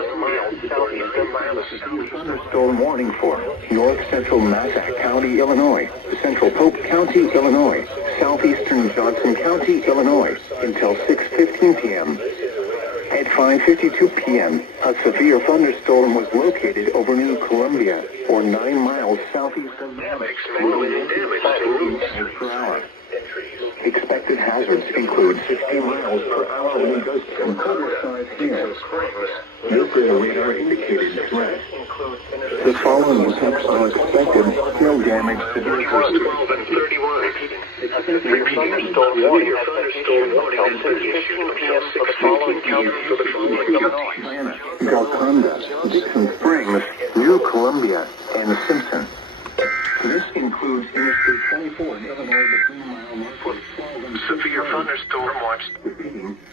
9 miles southeast of Miami. Thunderstorm warning for North Central Massac County, Illinois, Central Pope County, Illinois, Southeastern Johnson County, Illinois, until 6:15 p.m. At 5:52 p.m., a severe thunderstorm was located over New Columbia, or 9 miles southeast of Miami, per hour. Expected hazards include 60 miles per hour wind gusts and quarter-sized hail. This is a radar-indicated threat. The following effects are expected: hail damage to vehicles. Thunderstorm warning has been issued until 6:15 p.m. for the following counties of Illinois. Golconda, Dixon Springs, New Columbia, and Simpson. This includes Interstate 24 in Illinois between mile mark 12 and Severe thunderstorm watch.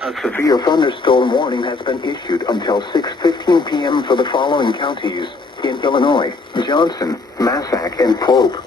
A severe thunderstorm warning has been issued until 6:15 p.m. for the following counties in Illinois: Johnson, Massac, and Pope.